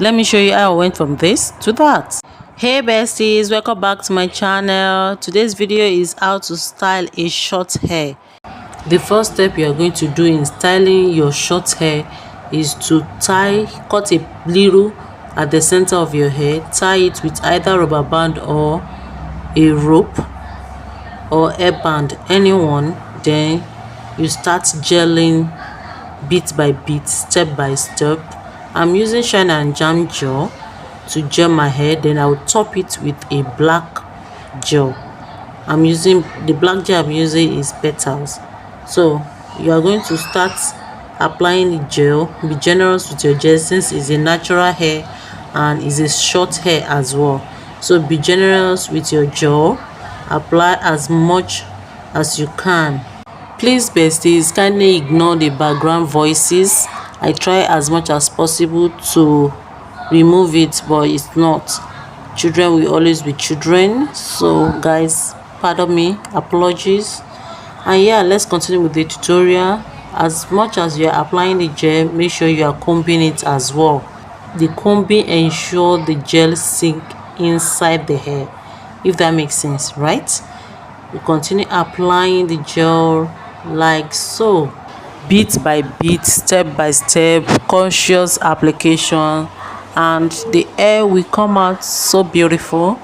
Let me show you how I went from this to that. Hey besties, welcome back to my channel. Today's video is how to style a short hair. The first step you are going to do in styling your short hair is to cut a little at the center of your hair, tie it with either rubber band or a rope or hairband, anyone. Then you start gelling bit by bit, step by step. I'm using shine and jam gel to gel my hair. Then I'll top it with a black gel. The black gel I'm using is petals. So you are going to start applying the gel. Be generous with your gel since it's a natural hair and it's a short hair as well. So be generous with your gel. Apply as much as you can. Please besties, kindly ignore the background voices. I try as much as possible to remove it, but it's not. Children will always be children. So guys, pardon me, apologies. And yeah, let's continue with the tutorial. As much as you are applying the gel, make sure you are combing it as well. The combing ensures the gel sink inside the hair, if that makes sense, right? You continue applying the gel like so, bit by bit, step by step, conscious application, and the hair will come out so beautiful.